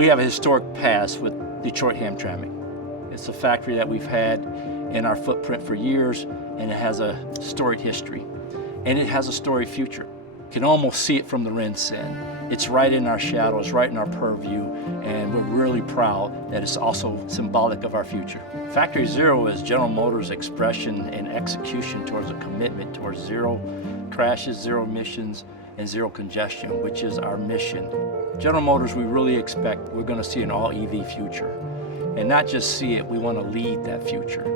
We have a historic past with Detroit Hamtramck. It's a factory that we've had in our footprint for years, and it has a storied history. And it has a storied future. You can almost see it from the RINSEN. It's right in our shadow, it's right in our purview, and we're really proud that it's also symbolic of our future. Factory Zero is General Motors' expression and execution towards a commitment towards zero crashes, zero emissions, and zero congestion, which is our mission. General Motors, we really expect we're going to see an all-EV future. And not just see it, we want to lead that future.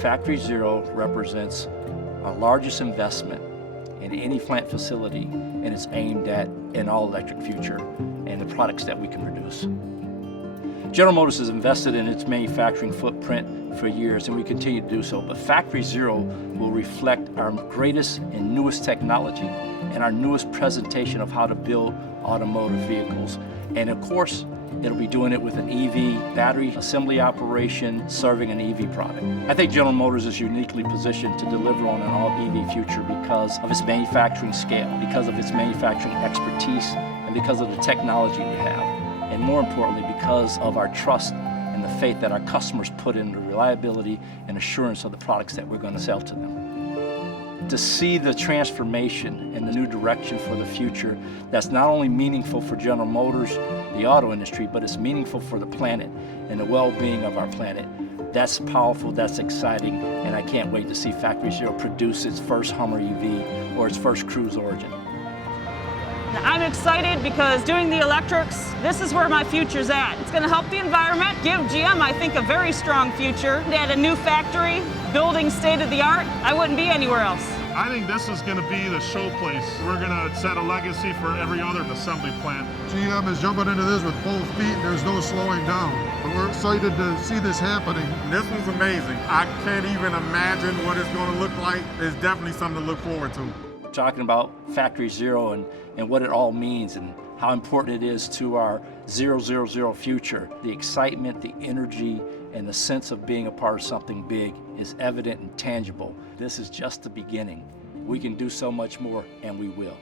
Factory Zero represents our largest investment in any plant facility, and it's aimed at an all-electric future and the products that we can produce. General Motors has invested in its manufacturing footprint for years, and we continue to do so, but Factory Zero will reflect our greatest and newest technology and our newest presentation of how to build automotive vehicles. And of course, it'll be doing it with an EV battery assembly operation serving an EV product. I think General Motors is uniquely positioned to deliver on an all-EV future because of its manufacturing scale, because of its manufacturing expertise, and because of the technology we have. And more importantly, because of our trust and the faith that our customers put in the reliability and assurance of the products that we're going to sell to them. To see the transformation and the new direction for the future, that's not only meaningful for General Motors, the auto industry, but it's meaningful for the planet and the well-being of our planet. That's powerful, that's exciting, and I can't wait to see Factory Zero produce its first Hummer EV or its first Cruise Origin. I'm excited because doing the electrics, this is where my future's at. It's going to help the environment, give GM, I think, a very strong future. At a new factory, building state-of-the-art, I wouldn't be anywhere else. I think this is going to be the showplace. We're going to set a legacy for every other assembly plant. GM is jumping into this with both feet, and there's no slowing down. But we're excited to see this happening. This was amazing. I can't even imagine what it's going to look like. It's definitely something to look forward to. Talking about Factory Zero and what it all means and how important it is to our 000 future. The excitement, the energy, and the sense of being a part of something big is evident and tangible. This is just the beginning. We can do so much more, and we will.